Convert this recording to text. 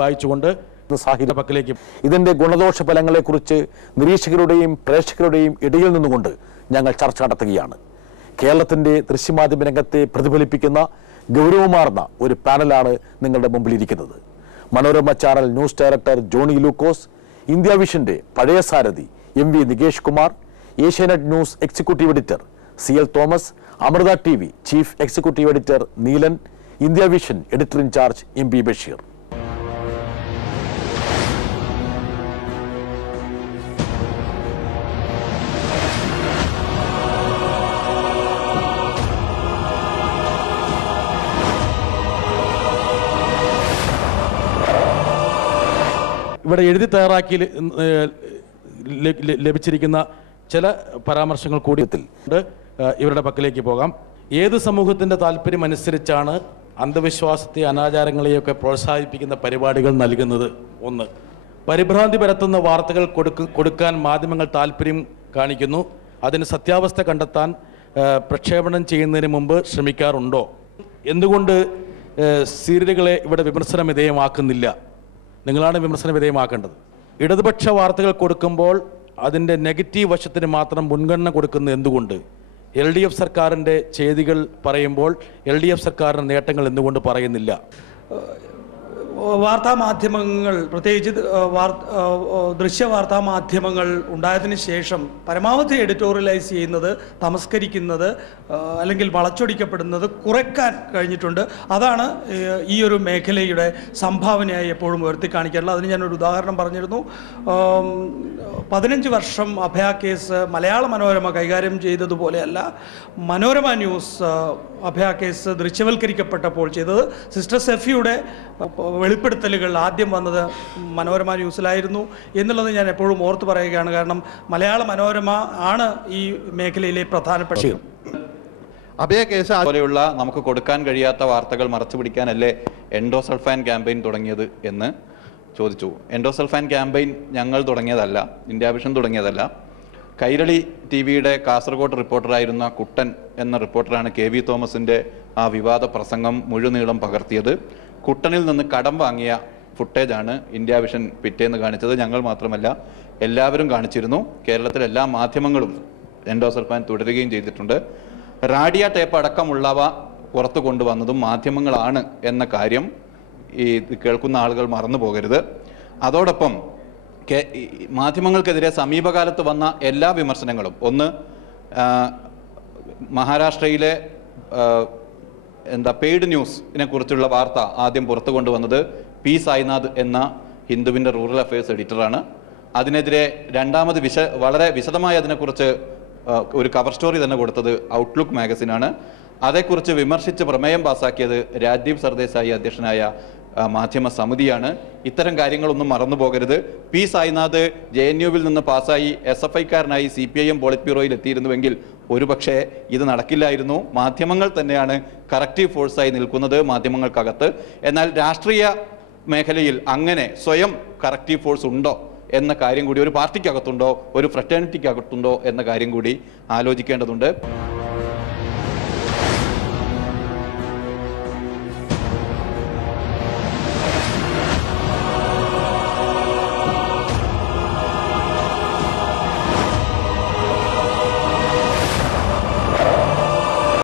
വായിച്ചുകൊണ്ട് സാഹിത്യ പക്കലേക്ക് ഇതിന്റെ ഗുണദോഷ ഫലങ്ങളെക്കുറിച്ച് നിരീക്ഷകരുടെയും പ്രേക്ഷകരുടെയും ഇടയിൽ നിന്നുകൊണ്ട് ഞങ്ങൾ ചർച്ച നടത്തുകയാണ്. കേരളത്തിന്റെ ദൃശ്യമാധ്യമ രംഗത്തെ പ്രതിഫലിപ്പിക്കുന്ന ഗൗരവമാർന്ന ഒരു പാനലാണ് നിങ്ങളുടെ മുമ്പിലിരിക്കുന്നത്. Manorama channel news director Johnny Lukose, India വിഷന്റെ പഴയ സാരഥി MV Nikesh Kumar, Asianet news executive editor CL Thomas, Amrita TV chief executive editor Neelan, India vision editor in charge MB Basheer. ഇവിടെ എഴുതി തയ്യാറാക്കി ലഭിച്ചിരിക്കുന്ന ചില പരാമർശങ്ങൾ കൂടി ഇവരുടെ പക്കലേക്ക് പോകാം. ഏത് സമൂഹത്തിൻ്റെ താല്പര്യം അനുസരിച്ചാണ് അന്ധവിശ്വാസത്തെ അനാചാരങ്ങളെയൊക്കെ പ്രോത്സാഹിപ്പിക്കുന്ന പരിപാടികൾ നൽകുന്നത്? ഒന്ന്, പരിഭ്രാന്തി പരത്തുന്ന വാർത്തകൾ കൊടുക്കാൻ മാധ്യമങ്ങൾ താല്പര്യം കാണിക്കുന്നു. അതിന് സത്യാവസ്ഥ കണ്ടെത്താൻ പ്രക്ഷേപണം ചെയ്യുന്നതിന് മുമ്പ് ശ്രമിക്കാറുണ്ടോ? എന്തുകൊണ്ട് സീരിയലുകളെ ഇവിടെ വിമർശന വിധേയമാക്കുന്നില്ല? നിങ്ങളാണ് വിമർശന വിധേയമാക്കേണ്ടത്. ഇടതുപക്ഷ വാർത്തകൾ കൊടുക്കുമ്പോൾ അതിൻ്റെ നെഗറ്റീവ് വശത്തിന് മാത്രം മുൻഗണന കൊടുക്കുന്നത് എന്തുകൊണ്ട്? LDF സർക്കാരിൻ്റെ ചെയ്തികൾ പറയുമ്പോൾ LDF സർക്കാരിൻ്റെ നേട്ടങ്ങൾ എന്തുകൊണ്ട് പറയുന്നില്ല? വാർത്താമാധ്യമങ്ങൾ, പ്രത്യേകിച്ച് ദൃശ്യവാർത്താ മാധ്യമങ്ങൾ ഉണ്ടായതിനു ശേഷം പരമാവധി എഡിറ്റോറിയലൈസ് ചെയ്യുന്നത്, തമസ്കരിക്കുന്നത് അല്ലെങ്കിൽ വളച്ചൊടിക്കപ്പെടുന്നത് കുറയ്ക്കാൻ കഴിഞ്ഞിട്ടുണ്ട്. അതാണ് ഈ ഒരു മേഖലയുടെ സംഭാവനയായി എപ്പോഴും ഉയർത്തി കാണിക്കാറുള്ളത്. അതിന് ഞാനൊരു ഉദാഹരണം പറഞ്ഞിരുന്നു. 15 വർഷം അഭയ കേസ് മലയാള മനോരമ കൈകാര്യം ചെയ്തതുപോലെയല്ല മനോരമ ന്യൂസ് അഭയ കേസ് ദൃശ്യവൽക്കരിക്കപ്പെട്ടപ്പോൾ ചെയ്തത്. സിസ്റ്റർ സെഫിയുടെ വെളിപ്പെടുത്തലുകൾ ആദ്യം വന്നത് മനോരമ ന്യൂസിലായിരുന്നു എന്നുള്ളത് ഞാൻ എപ്പോഴും ഓർത്തു പറയുകയാണ്. കാരണം മലയാള മനോരമ ആണ് ഈ മേഖലയിലെ പ്രധാനപ്പെട്ട. അഭയ കേസ് പോലെയുള്ള നമുക്ക് കൊടുക്കാൻ കഴിയാത്ത വാർത്തകൾ മറച്ചു പിടിക്കാനല്ലേ എൻഡോസൾഫാൻ ക്യാമ്പയിൻ തുടങ്ങിയത് എന്ന് ചോദിച്ചു. എൻഡോസൾഫാൻ ക്യാമ്പയിൻ ഞങ്ങൾ തുടങ്ങിയതല്ല, ഇന്ത്യ വിഷൻ തുടങ്ങിയതല്ല. കൈരളി TVയുടെ കാസർഗോഡ് റിപ്പോർട്ടറായിരുന്ന കുട്ടൻ എന്ന റിപ്പോർട്ടറാണ് KV തോമസിൻ്റെ ആ വിവാദ പ്രസംഗം മുഴുനീളം പകർത്തിയത്. കുട്ടനിൽ നിന്ന് കടം വാങ്ങിയ ഫുട്ടേജാണ് ഇന്ത്യ വിഷൻ പിറ്റേന്ന് കാണിച്ചത്. ഞങ്ങൾ മാത്രമല്ല, എല്ലാവരും കാണിച്ചിരുന്നു. കേരളത്തിലെ എല്ലാ മാധ്യമങ്ങളും എൻഡോസൾഫാൻ തുടരുകയും ചെയ്തിട്ടുണ്ട്. റാഡിയ ടേപ്പ് അടക്കമുള്ളവ പുറത്തു കൊണ്ടുവന്നതും മാധ്യമങ്ങളാണ് എന്ന കാര്യം ഈ കേൾക്കുന്ന ആളുകൾ മറന്നു പോകരുത്. അതോടൊപ്പം മാധ്യമങ്ങൾക്കെതിരെ സമീപകാലത്ത് വന്ന എല്ലാ വിമർശനങ്ങളും, ഒന്ന്, മഹാരാഷ്ട്രയിലെ പെയ്ഡ് ന്യൂസിനെ കുറിച്ചുള്ള വാർത്ത ആദ്യം പുറത്തു കൊണ്ടുവന്നത് P സായിനാഥ് എന്ന ഹിന്ദുവിൻ്റെ റൂറൽ അഫയേഴ്സ് എഡിറ്ററാണ്. അതിനെതിരെ രണ്ടാമത് വളരെ വിശദമായി അതിനെക്കുറിച്ച് ഒരു കവർ സ്റ്റോറി തന്നെ കൊടുത്തത് ഔട്ട്ലുക്ക് മാഗസിനാണ്. അതേക്കുറിച്ച് വിമർശിച്ച് പ്രമേയം പാസാക്കിയത് രാജ്ദീപ് സർദേശായി അധ്യക്ഷനായ മാധ്യമ സമിതിയാണ്. ഇത്തരം കാര്യങ്ങളൊന്നും മറന്നു പോകരുത്. P സായിനാഥ് JNUവിൽ നിന്ന് പാസ്സായി SFIക്കാരനായി CPIM പോളിറ്റ് ബ്യൂറോയിൽ എത്തിയിരുന്നുവെങ്കിൽ ഒരുപക്ഷെ ഇത് നടക്കില്ലായിരുന്നു. മാധ്യമങ്ങൾ തന്നെയാണ് കറക്റ്റീവ് ഫോഴ്സായി നിൽക്കുന്നത് മാധ്യമങ്ങൾക്കകത്ത്. എന്നാൽ രാഷ്ട്രീയ മേഖലയിൽ അങ്ങനെ സ്വയം കറക്റ്റീവ് ഫോഴ്സ് ഉണ്ടോ എന്ന കാര്യം കൂടി, ഒരു പാർട്ടിക്കകത്തുണ്ടോ, ഒരു ഫ്രറ്റേണിറ്റിക്കകത്തുണ്ടോ എന്ന കാര്യം കൂടി ആലോചിക്കേണ്ടതുണ്ട്.